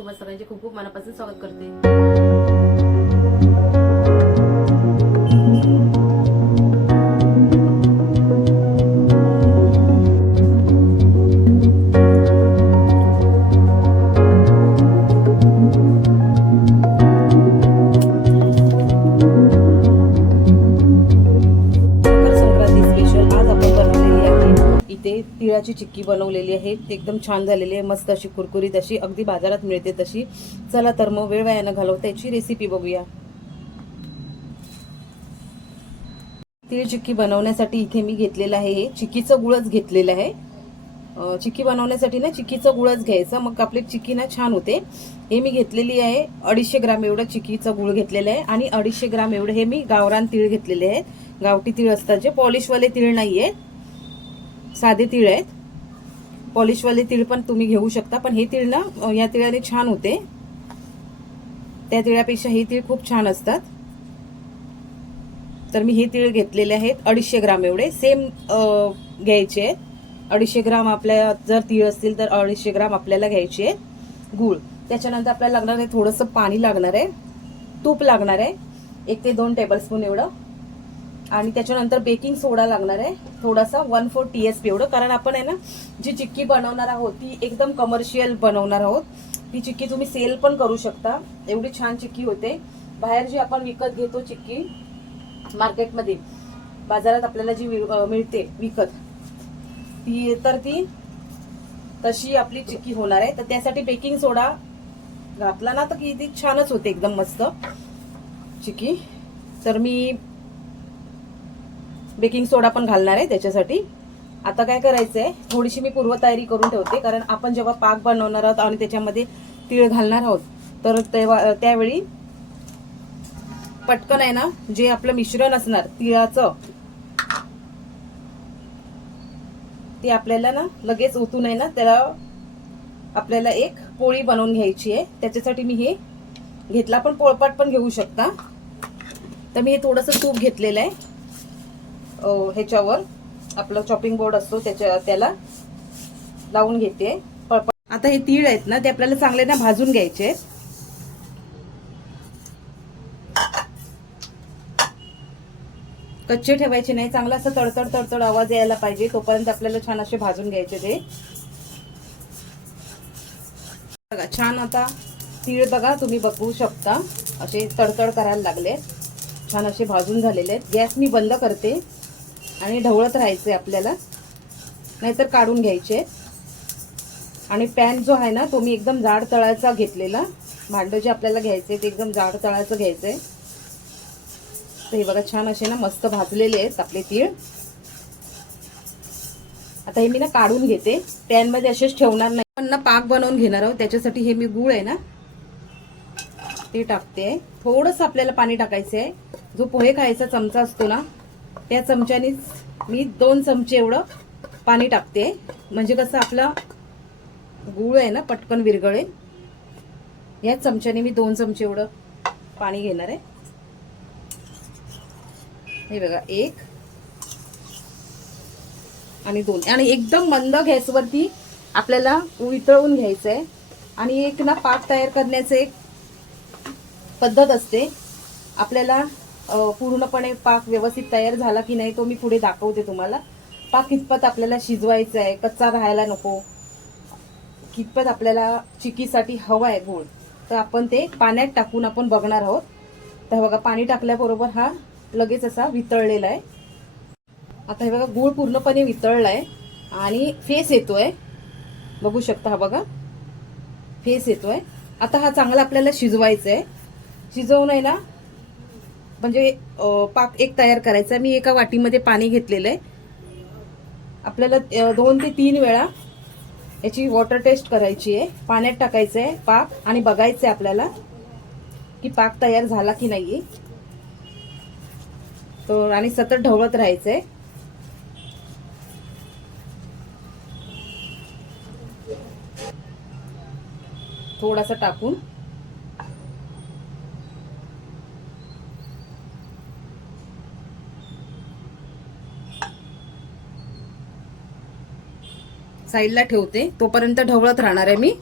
तुम्हाला सगळ्यांचे खूप खूप मनापासून स्वागत करते. तांदळाची चिक्की बनवलेली आहे. ती एकदम छान झालेली आहे. मस्त अशी कुरकुरीत अशी. अगदी बाजारात मिळते तशी. चला तर मग वेळ वायानं घालवता. याची रेसिपी बघूया. तिळ चिक्की बनवण्यासाठी इथे मी घेतलेलं आहे. हे चिक्कीचं गुळच घेतलेलं आहे. चिक्की बनवण्यासाठी ना चिक्कीचं गुळच घ्यायचं. मग आपली चिक्की ना छान होते. हे मी घेतलेली आहे. अडीचशे ग्राम एवढं चिक्कीचं गुळ घेतलेलं आहे. आणि अडीचशे ग्राम एवढं हे मी गावरान तीळ घेतलेले आहेत. गावठी तीळ असतात जे. पॉलिशवाले तीळ नाही आहेत साधे तीळ आहेत. पॉलिशवाले तीळ पण तुम्ही घेऊ शकता पण हे तीळ ना या तिळाने छान होते. त्या तिळापेक्षा हे तीळ खूप छान असतात. तर मी हे तीळ घेतलेले आहेत अडीचशे ग्राम एवढे. सेम घ्यायचे आहेत. अडीचशे ग्राम आपल्या जर तीळ असतील तर अडीचशे ग्राम आपल्याला घ्यायचे आहेत. गूळ. त्याच्यानंतर आपल्याला लागणार आहे थोडंसं पाणी लागणार आहे. तूप लागणार आहे. एक ते दोन टेबलस्पून एवढं. आणि त्याच्यानंतर बेकिंग सोडा लागणार आहे. थोडासा one four T S P एवढं. कारण आपण आहे ना जी चिक्की बनवणार आहोत ती एकदम कमर्शियल बनवणार आहोत. ती चिक्की तुम्ही सेल पण करू शकता. एवढी छान चिक्की होते. बाहेर जी आपण विकत घेतो चिक्की मार्केटमध्ये बाजारात आपल्याला जी वि- मिळते विकत ती तर ती तशी आपली चिक्की होणार आहे. तर त्यासाठी बेकिंग सोडा घातला ना तर किती छानच होते. एकदम मस्त चिक्की. तर मी बेकिंग सोडा पण घालणार आहे त्याच्यासाठी. आता काय करायचं आहे थोडीशी मी पूर्वतयारी करून ठेवते कारण आपण जेव्हा पाक बनवणार आहोत आणि त्याच्यामध्ये तीळ घालणार आहोत तर तेव्हा त्यावेळी पटकन आहे ना जे आपलं मिश्रण असणार तिळाचं ते आपल्याला ना लगेच ओतून आहे ना त्याला आपल्याला एक पोळी बनवून घ्यायची आहे. त्याच्यासाठी मी हे घेतला पण पोळपाट पण घेऊ शकता. तर मी हे थोडंसं तूप घेतलेलं आहे. ह्याच्यावर आपला चॉपिंग बोर्ड असतो त्याच्या त्याला लावून घेते. आता हे तीळ आहेत ना ते आपल्याला चांगले ना भाजून घ्यायचे. कच्चे ठेवायचे नाही चांगला असं तडतड तडतड आवाज यायला पाहिजे तोपर्यंत आपल्याला छान असे भाजून घ्यायचे ते. बघा छान आता तीळ बघा तुम्ही बघू शकता. असे तडतड करायला लागले. छान असे भाजून झालेले आहेत. गॅस मी बंद करते. आणि ढवळत राहायचे आपल्याला. नाहीतर काढून घ्यायचे. आणि पॅन जो आहे ना तो मी एकदम जाड तळाचा घेतलेला. भांडं जे आपल्याला घ्यायचे ते एकदम जाड तळाचं घ्यायचंय. तर हे बघा छान असे ना मस्त भाजलेले आहेत आपले तीळ. आता हे मी ना काढून घेते. पॅनमध्ये असेच ठेवणार नाही. पण ना पाक बनवून घेणार आहोत. त्याच्यासाठी हे मी गूळ आहे ना ते टाकते. थोडंसं आपल्याला पाणी टाकायचं आहे जो पोहे खायचा चमचा असतो ना त्या चमच्यानेच मी दोन चमचे एवढं पाणी टाकते. म्हणजे कसं आपला गुळ आहे ना पटकन विरगळेल या चमच्याने मी दोन चमचे एवढं पाणी घेणार आहे. हे बघा एक आणि दोन. आणि एकदम मंद गॅसवरती आपल्याला वितळून घ्यायचं आहे आणि एक ना पाक तयार करण्याचं एक पद्धत असते. आपल्याला पूर्णपणे पाक व्यवस्थित तयार झाला की नाही तो मी पुढे दाखवते तुम्हाला. पाक कितपत आपल्याला शिजवायचा आहे कच्चा राहायला नको कितपत आपल्याला चिकीसाठी हवा आहे गोळ तर आपण ते पाण्यात टाकून आपण बघणार आहोत. तर बघा पाणी टाकल्याबरोबर हा लगेच असा वितळलेला आहे. आता हे बघा गूळ पूर्णपणे वितळला आहे आणि फेस येतोय. बघू शकता हा बघा फेस येतोय. आता हा चांगला आपल्याला शिजवायचा आहे शिजवून आहे ना म्हणजे पाक एक तयार करायचा आहे. मी एका वाटीमध्ये पाणी घेतलेलं आहे. आपल्याला दोन ते तीन वेळा याची वॉटर टेस्ट करायची आहे. पाण्यात टाकायचं आहे पाक आणि बघायचं आहे आपल्याला की पाक तयार झाला की नाही तर आणि सतत ढवळत राहायचं आहे थोडासा टाकून साईडला ठेवते. तोपर्यंत ढवळत राहणार आहे मी.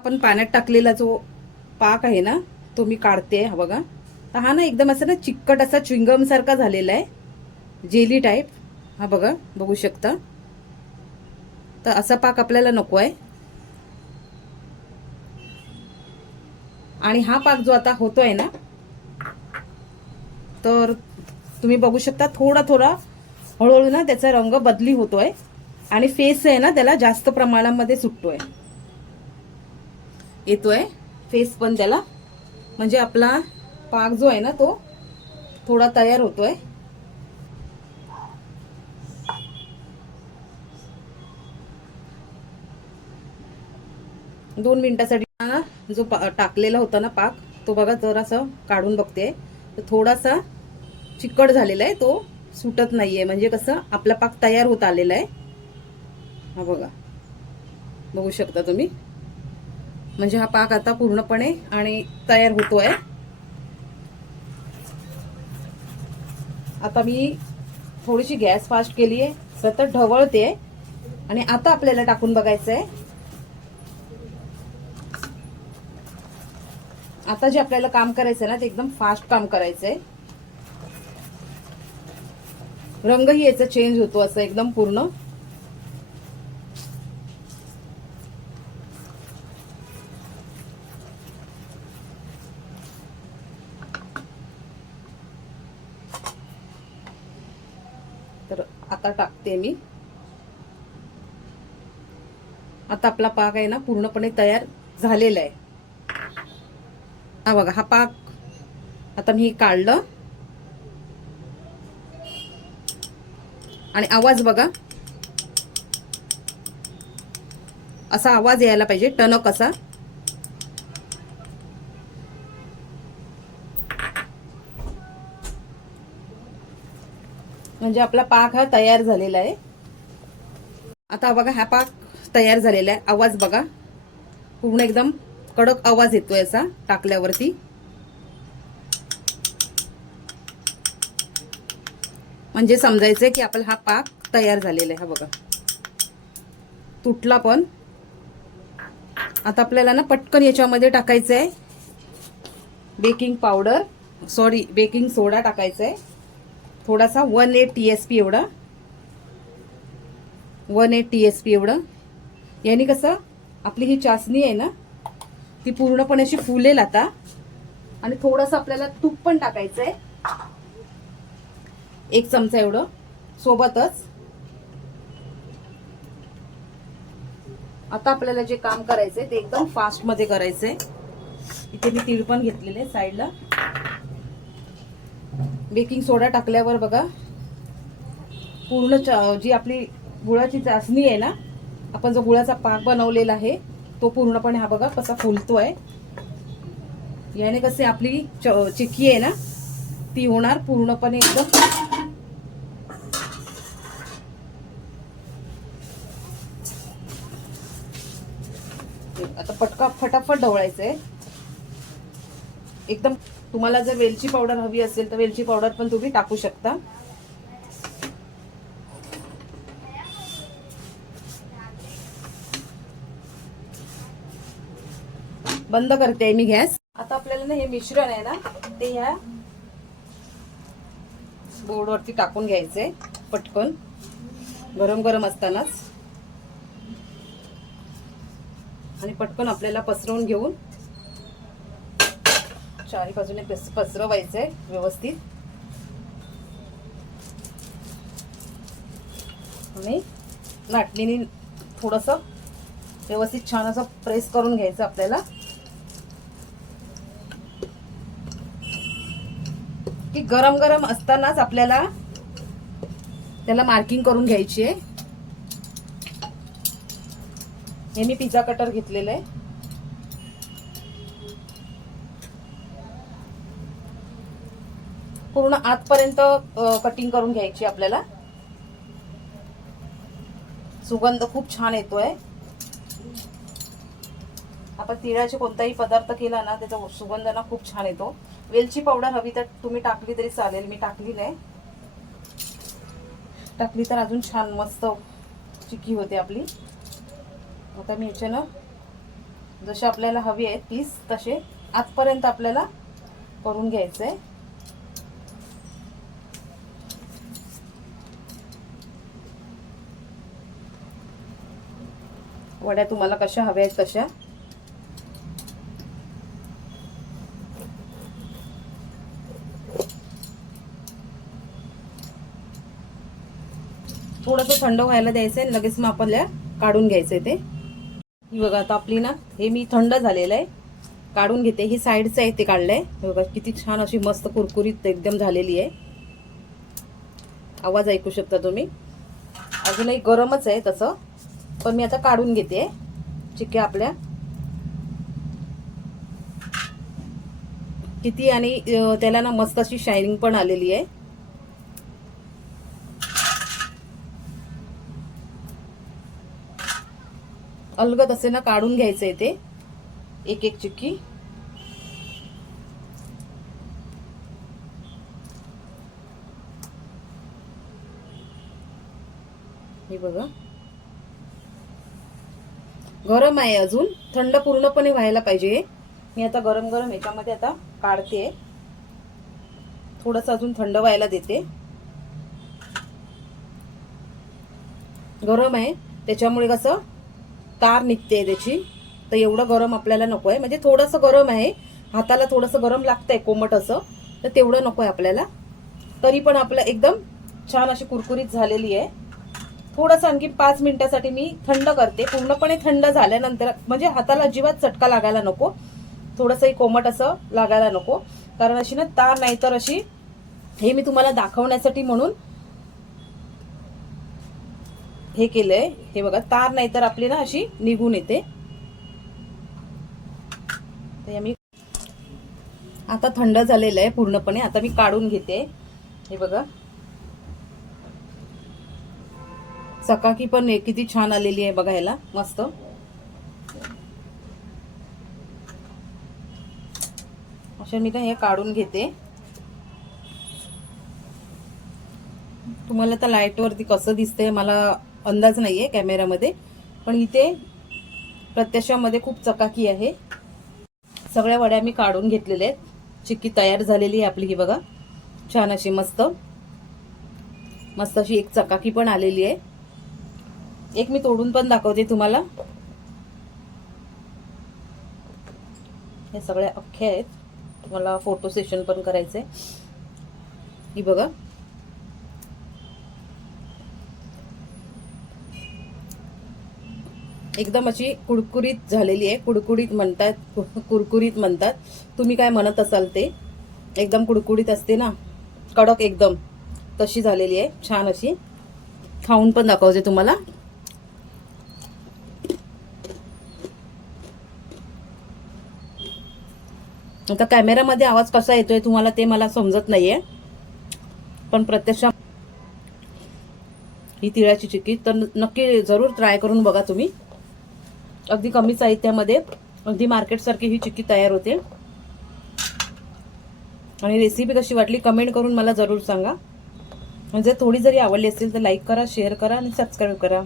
आपण पाण्यात टाकलेला जो पाक आहे ना तो मी काढते हा बघा. तर हा ना एकदम असं ना चिकट असा चिंगम सारखा झालेला आहे. जेली टाईप हा बघा बघू शकता. तर असा पाक आपल्याला नको आहे. आणि हा पाक जो आता होतो आहे ना तर तुम्ही बघू शकता थोडा थोडा हळूहळू ना त्याचा रंग बदली होतोय. आणि फेस आहे ना त्याला जास्त प्रमाणामध्ये सुटतोय. येतोय. फेस पण त्याला. म्हणजे आपला पाक जो आहे ना तो थोडा तयार होतोय. दोन मिनिटासाठी जो पा- टाकलेला होता ना पाक तो बघा जरासा काढून बघते. तर थोडासा चिकट झालेला आहे तो सुटत नाही आहे म्हणजे कसं आपला पाक तयार होत आलेला आहे. हा बघा. बघू शकता तुम्ही. म्हणजे हा पाक आता पूर्णपणे आणि तयार होतो आहे आता मी थोडीशी गॅस फास्ट केली आहे सतत ढवळते आणि आता आपल्याला टाकून बघायचं आहे आता जे आपल्याला काम करायचं आहे ना ते एकदम फास्ट काम करायचं आहे रंगही याचा चेंज होतो असं एकदम पूर्ण. तर आता टाकते मी. आता आपला पाक आहे ना पूर्णपणे तयार झालेला आहे. हा बघा हा पाक आता मी काढलं. आणि आवाज बघा. असा आवाज यायला पाहिजे टणक असा. म्हणजे आपला पाक हा तयार झालेला आहे. आता बघा हा पाक तयार झालेला आहे. आवाज बघा. पूर्ण एकदम कडक आवाज येतोय असा टाकल्यावरती. म्हणजे समजायचंय की आपला हा पाक तयार झालेला आहे हा बघा. तुटला पण. आता आपल्याला ना पटकन याच्यामध्ये टाकायचं आहे baking powder. Sorry baking soda टाकायचा आहे थोडासा one eight T S P एवढा. One eight T S P एवढं. याने कसं आपली ही चाचणी आहे ना ती पूर्णपणे अशी फुलेल आता. आणि थोडंसं आपल्याला तूप पण टाकायचं आहे एक चमचा एवढं. सोबतच आता आपल्याला जे काम करायचंय ते एकदम फास्टमध्ये करायचंय. इथे मी तीळ पण घेतलेले साईडला बेकिंग सोडा टाकल्यावर बघा पूर्ण जी आपली गुळाची चाचणी आहे ना आपण जो गुळाचा पाक बनवलेला आहे तो पूर्णपणे हा बघा कसा फुलतोय. याने कसे आपली च- चिक्की आहे ना ती होणार पूर्णपणे एकदम आता पटका फटाफट ढवळायचंय. एकदम तुम्हाला जर वेलची पावडर हवी असेल तर वेलची पावडर पण तुम्ही टाकू शकता. बंद करते मी गॅस. आता आपल्याला ना हे मिश्रण आहे ना ते ह्या बोर्डवरती टाकून घ्यायचंय पटकन. गरम गरम असतानाच. आणि पटकन आपल्याला पसरवून घेऊन चारी बाजूने पस पसरवायचंय व्यवस्थित. आणि नाटणीने थोडस व्यवस्थित छान असं प्रेस करून घ्यायचं आपल्याला. की गरम गरम असतानाच आपल्याला त्याला मार्किंग करून घ्यायची आहे. हे मी पिझ्झा कटर घेतलेलं आहे. पूर्ण आतपर्यंत कटिंग करून घ्यायची आपल्याला. सुगंध खूप छान येतोय. आपण तिळाचे कोणताही पदार्थ केला ना त्याचा सुगंध ना खूप छान येतो. वेलची पावडर हवी तर तुम्ही टाकली तरी चालेल मी टाकली नाही. टाकली तर अजून छान मस्त चिक्की होते आपली. आता मी जसे आपल्याला हवी आहेत पीस तसे आजपर्यंत आपल्याला करून घ्यायचं आहे वड्या तुम्हाला कशा हव्या आहेत तशा. थोडंसं थंड व्हायला द्यायचं आहे लगेच मग आपल्याला काढून घ्यायचंय ते. बघा आता आपली ना हे मी थंड झालेलं आहे. काढून घेते. ही साईडचं आहे ते काढलंय. आहे बघा किती छान अशी मस्त कुरकुरीत एकदम झालेली आहे. आवाज ऐकू शकता तुम्ही? अजूनही गरमच आहे तसं. पण मी आता काढून घेते. चिक्क्या आपल्या. किती आणि त्याला ना मस्त अशी शायनिंग पण आलेली आहे. अलगद असे ना काढून घ्यायचंय ते. एक एक चिक्की. हे बघा. गरम आहे अजून. थंड पूर्णपणे व्हायला पाहिजे. मी आता गरम गरम याच्यामध्ये आता काढते. थोडस अजून थंड व्हायला देते. गरम आहे. त्याच्यामुळे कसं तार निघते त्याची. तर एवढं गरम आपल्याला नको आहे म्हणजे थोडंसं गरम आहे. हाताला थोडंसं गरम लागतंय कोमट असं. तर तेवढं नको आहे आपल्याला. तरी पण आपलं एकदम छान अशी कुरकुरीत झालेली आहे. थोडंसं आणखी पाच मिनिटासाठी मी थंड करते. पूर्णपणे थंड झाल्यानंतर म्हणजे हाताला अजिबात चटका लागायला नको. थोडंसंही कोमट असं लागायला नको. कारण अशी ना तार नाही तर अशी हे मी तुम्हाला दाखवण्यासाठी म्हणून हे केलंय. हे बघा तार नाही तर आपली ना अशी निघून येते. आता थंड झालेलं आहे पूर्णपणे. आता मी काढून घेते. हे बघा. चकाकी पण किती छान आलेली आहे बघा ह्याला. मस्त. अशा मी का हे काढून घेते. तुम्हाला तर लाईटवरती कसं दिसतंय मला अंदाज नाही आहे कॅमेऱ्यामध्ये पण इथे प्रत्यक्षामध्ये खूप चकाकी आहे. सगळ्या वड्या मी काढून घेतलेल्या आहेत. चिक्की तयार झालेली आहे आपली ही बघा. छान अशी मस्त. मस्त अशी एक चकाकी पण आलेली आहे. एक मी तोडून पण दाखवते तुम्हाला. हे सगळ्या अख्ख्या आहेत. तुम्हाला फोटो सेशन पण करायचं आहे ही बघा. एकदम अशी कुडकुरीत झालेली आहे. कुडकुडीत म्हणतात कुरकुरीत म्हणतात. तुम्ही काय म्हणत असाल ते? एकदम कुडकुडीत असते ना? कडक एकदम. तशी झालेली आहे. छान अशी. खाऊन पण दाखवते तुम्हाला. आता कॅमेरामध्ये आवाज कसा येतोय तुम्हाला ते मला समजत नाहीये. पण प्रत्यक्ष ही तिळाची चिक्की तर नक्की जरूर ट्राय करून बघा तुम्ही. अगदी कमी साहित्यामध्ये अगदी मार्केटसारखी ही चिक्की तयार होते. आणि रेसिपी कशी वाटली कमेंट करून मला जरूर सांगा. म्हणजे थोडी जरी आवडली असेल तर लाईक करा शेअर करा आणि सबस्क्राईब करा.